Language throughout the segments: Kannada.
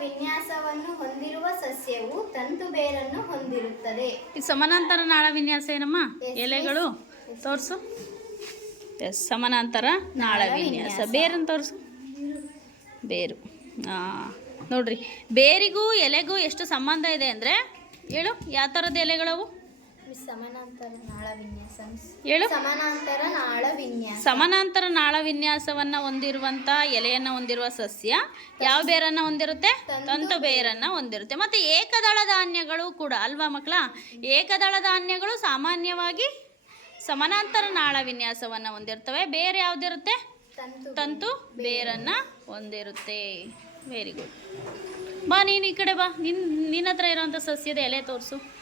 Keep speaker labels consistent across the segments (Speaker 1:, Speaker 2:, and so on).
Speaker 1: ವಿನ್ಯಾಸವನ್ನು ಹೊಂದಿರುವ ಸಸ್ಯವು ತಂತು ಬೇರನ್ನು ಹೊಂದಿರುತ್ತದೆ.
Speaker 2: ಈ ಸಮಾನಾಂತರ ನಾಳ ವಿನ್ಯಾಸ ಏನಮ್ಮ? ಎಲೆಗಳು? ತೋರಿಸು. ಎಸ್ ಸಮಾನಾಂತರ ನಾಳ ವಿನ್ಯಾಸ. ಬೇರನ್ನು ತೋರಿಸು. ಬೇರು. ಹಾಂ ನೋಡ್ರಿ. ಬೇರಿಗೂ ಎಲೆಗೂ ಎಷ್ಟು ಸಂಬಂಧ ಇದೆ ಅಂದರೆ ಹೇಳು ಯಾವ ಥರದ ಎಲೆಗಳವು?
Speaker 1: ಸಮಾನಾಂತರ ನಾಳ ವಿನ್ಯಾಸ.
Speaker 2: ಹೇಳು.
Speaker 1: ಸಮಾನಾಂತರ ನಾಳ ವಿನ್ಯಾಸ.
Speaker 2: ಸಮಾನಾಂತರ ನಾಳ ವಿನ್ಯಾಸವನ್ನು ಹೊಂದಿರುವಂಥ ಎಲೆಯನ್ನು ಹೊಂದಿರುವ ಸಸ್ಯ ಯಾವ ಬೇರನ್ನ ಹೊಂದಿರುತ್ತೆ?
Speaker 1: ತಂತು
Speaker 2: ಬೇರನ್ನ ಹೊಂದಿರುತ್ತೆ. ಮತ್ತೆ ಏಕದಳ ಧಾನ್ಯಗಳು ಕೂಡ ಅಲ್ವಾ ಮಕ್ಕಳ? ಏಕದಳ ಧಾನ್ಯಗಳು ಸಾಮಾನ್ಯವಾಗಿ ಸಮಾನಾಂತರ ನಾಳ ವಿನ್ಯಾಸವನ್ನ ಹೊಂದಿರ್ತವೆ. ಬೇರೆ ಯಾವ್ದಿರುತ್ತೆ?
Speaker 1: ತಂತು
Speaker 2: ಬೇರನ್ನ ಹೊಂದಿರುತ್ತೆ. ವೆರಿ ಗುಡ್ ಬಾ ನೀನು ಈ ಕಡೆ ಬಾ. ನಿನ್ನ ನಿನ್ನ ಹತ್ರ ಸಸ್ಯದ ಎಲೆ ತೋರಿಸು.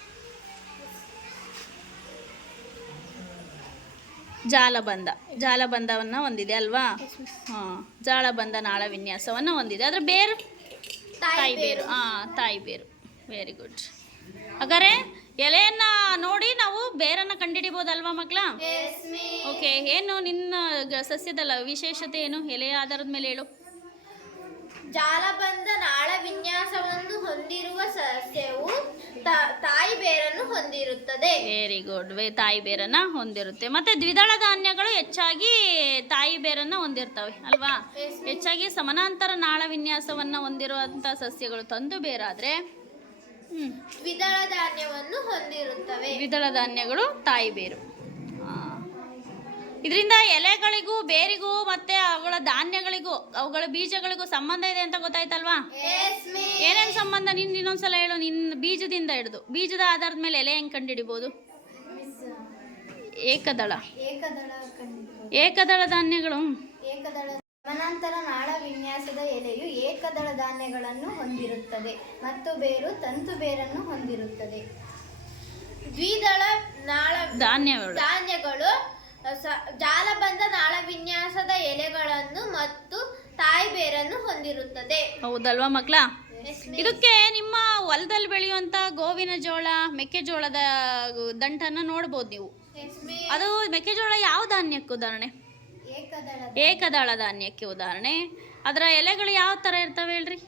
Speaker 2: ಜಾಲಬಂಧ. ಜಾಲಬಂಧವನ್ನು ಹೊಂದಿದೆ ಅಲ್ವಾ? ಹಾಂ ಜಾಲಬಂಧ ನಾಳ ವಿನ್ಯಾಸವನ್ನು ಹೊಂದಿದೆ ಅದರ ಬೇರು? ತಾಯಿ ಬೇರು. ಹಾಂ ತಾಯಿ ಬೇರು. ವೆರಿ ಗುಡ್ ಹಾಗಾದ್ರೆ ಎಲೆಯನ್ನ ನೋಡಿ ನಾವು ಬೇರನ್ನು ಕಂಡುಹಿಡಿಬೋದಲ್ವಾ ಮಕ್ಕಳ ಓಕೆ ಏನು ನಿನ್ನ ಗ- ಸಸ್ಯದ ಲ- ವಿಶೇಷತೆ ಏನು? ಎಲೆಯ ಆಧಾರದ ಮೇಲೆ ಹೇಳು.
Speaker 1: ಜಾಲಬಂಧ ನಾಳ ವಿನ್ಯಾಸವನ್ನು ಹೊಂದಿರುವ ಸಸ್ಯವು ಹೊಂದಿರುತ್ತದೆ.
Speaker 2: ವೆರಿ ಗುಡ್ ವೇ ತಾಯಿ ಬೇರನ್ನ ಹೊಂದಿರುತ್ತೆ. ಮತ್ತೆ ದ್ವಿದಳ ಧಾನ್ಯಗಳು ಹೆಚ್ಚಾಗಿ ತಾಯಿ ಬೇರನ್ನ ಹೊಂದಿರ್ತವೆ ಅಲ್ವಾ? ಹೆಚ್ಚಾಗಿ ಸಮಾನಾಂತರ ನಾಳ ವಿನ್ಯಾಸವನ್ನ ಹೊಂದಿರುವಂತ ಸಸ್ಯಗಳು ತಂದು ಬೇರಾದ್ರೆ? ಹ್ಮ್.
Speaker 1: ದ್ವಿದಳ ಧಾನ್ಯವನ್ನು ಹೊಂದಿರುತ್ತವೆ.
Speaker 2: ದ್ವಿದಳ ಧಾನ್ಯಗಳು ತಾಯಿ ಬೇರು. ಇದರಿಂದ ಎಲೆಗಳಿಗೂ ಬೇರಿಗೂ ಮತ್ತೆ ಅವುಗಳ ಧಾನ್ಯಗಳಿಗೂ ಅವುಗಳ ಬೀಜಗಳಿಗೂ ಸಂಬಂಧ ಇದೆ ಅಂತ ಗೊತ್ತಾಯ್ತಲ್ವಾ? ಏನೇನು ಸಂಬಂಧ? ನಿನ್ ಇನ್ನೊಂದ್ಸಲ ಹೇಳು. ನಿನ್ನ ಬೀಜದಿಂದ ಹಿಡಿದು. ಬೀಜದ ಆಧಾರದ ಮೇಲೆ ಎಲೆ ಹೆಂಗ್ ಕಂಡಿಡಿಬಹುದು ಏಕದಳ.
Speaker 1: ಏಕದಳ ಕಂಡು
Speaker 2: ಏಕದಳ ಧಾನ್ಯಗಳು.
Speaker 1: ಸಮಾನಾಂತರ ನಾಳ ವಿನ್ಯಾಸದ ಎಲೆಯು ಏಕದಳ ಧಾನ್ಯಗಳನ್ನು ಹೊಂದಿರುತ್ತದೆ ಮತ್ತು ಬೇರು ತಂತು ಬೇರನ್ನು ಹೊಂದಿರುತ್ತದೆ. ದ್ವಿದಳ ನಾಳ
Speaker 2: ಧಾನ್ಯಗಳು.
Speaker 1: ಧಾನ್ಯಗಳು ಜಾಲಬಂಧ ನಾಳ ವಿನ್ಯಾಸದ ಎಲೆಗಳನ್ನು ಮತ್ತು ತಾಯಿ ಬೇರನ್ನು ಹೊಂದಿರುತ್ತದೆ.
Speaker 2: ಹೌದಲ್ವಾ ಮಕ್ಳ ಇದಕ್ಕೆ ನಿಮ್ಮ ಹೊಲದಲ್ಲಿ ಬೆಳೆಯುವಂತ ಗೋವಿನ ಜೋಳ ಮೆಕ್ಕೆಜೋಳದ ದಂಟನ್ನ ನೋಡ್ಬೋದು ನೀವು. ಅದು ಮೆಕ್ಕೆಜೋಳ ಯಾವ ಧಾನ್ಯಕ್ಕೆ ಉದಾಹರಣೆ?
Speaker 1: ಏಕದಳ
Speaker 2: ಏಕದಳ ಧಾನ್ಯಕ್ಕೆ ಉದಾಹರಣೆ. ಅದರ ಎಲೆಗಳು ಯಾವ ತರ ಇರ್ತವೆ ಹೇಳ್ರಿ?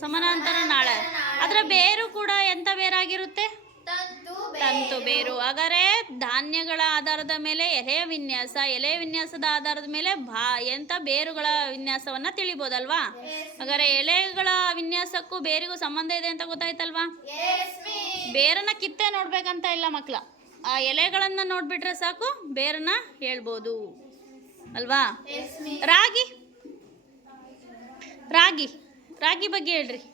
Speaker 2: ಸಮಾನಾಂತರ ನಾಳ. ಅದರ ಬೇರು ಕೂಡ ಎಂತ ಬೇರಾಗಿರುತ್ತೆ?
Speaker 1: ತಂತು
Speaker 2: ಬೇರು. ಹಾಗಾದ್ರೆ ಧಾನ್ಯಗಳ ಆಧಾರದ ಮೇಲೆ ಎಲೆ ವಿನ್ಯಾಸ ಎಲೆ ವಿನ್ಯಾಸದ ಆಧಾರದ ಮೇಲೆ ಭಾ ಎಂಥ ಬೇರುಗಳ ವಿನ್ಯಾಸವನ್ನ ತಿಳಿಬೋದಲ್ವಾ? ಹಾಗಾದ್ರೆ ಎಲೆಗಳ ವಿನ್ಯಾಸಕ್ಕೂ ಬೇರಿಗೂ ಸಂಬಂಧ ಇದೆ ಅಂತ ಗೊತ್ತಾಯ್ತಲ್ವಾ? ಬೇರನ್ನ ಕಿತ್ತೆ ನೋಡ್ಬೇಕಂತ ಇಲ್ಲ ಮಕ್ಕಳ ಆ ಎಲೆಗಳನ್ನ ನೋಡ್ಬಿಟ್ರೆ ಸಾಕು ಬೇರನ್ನ ಹೇಳ್ಬೋದು. ಅಲ್ವಾ? ರಾಗಿ. ರಾಗಿ. ರಾಗಿ ಬಗ್ಗೆ ಹೇಳ್ರಿ.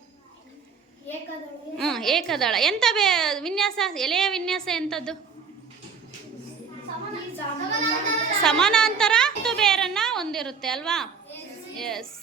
Speaker 2: ಹ್ಞೂ ಏಕದಳ. ಎಂಥ ಬೇ ವಿನ್ಯಾಸ? ಎಲೆಯ ವಿನ್ಯಾಸ ಎಂಥದ್ದು ಸಮಾನಾಂತರ? ಮತ್ತು ಬೇರನ್ನ ಹೊಂದಿರುತ್ತೆ ಅಲ್ವಾ? ಎಸ್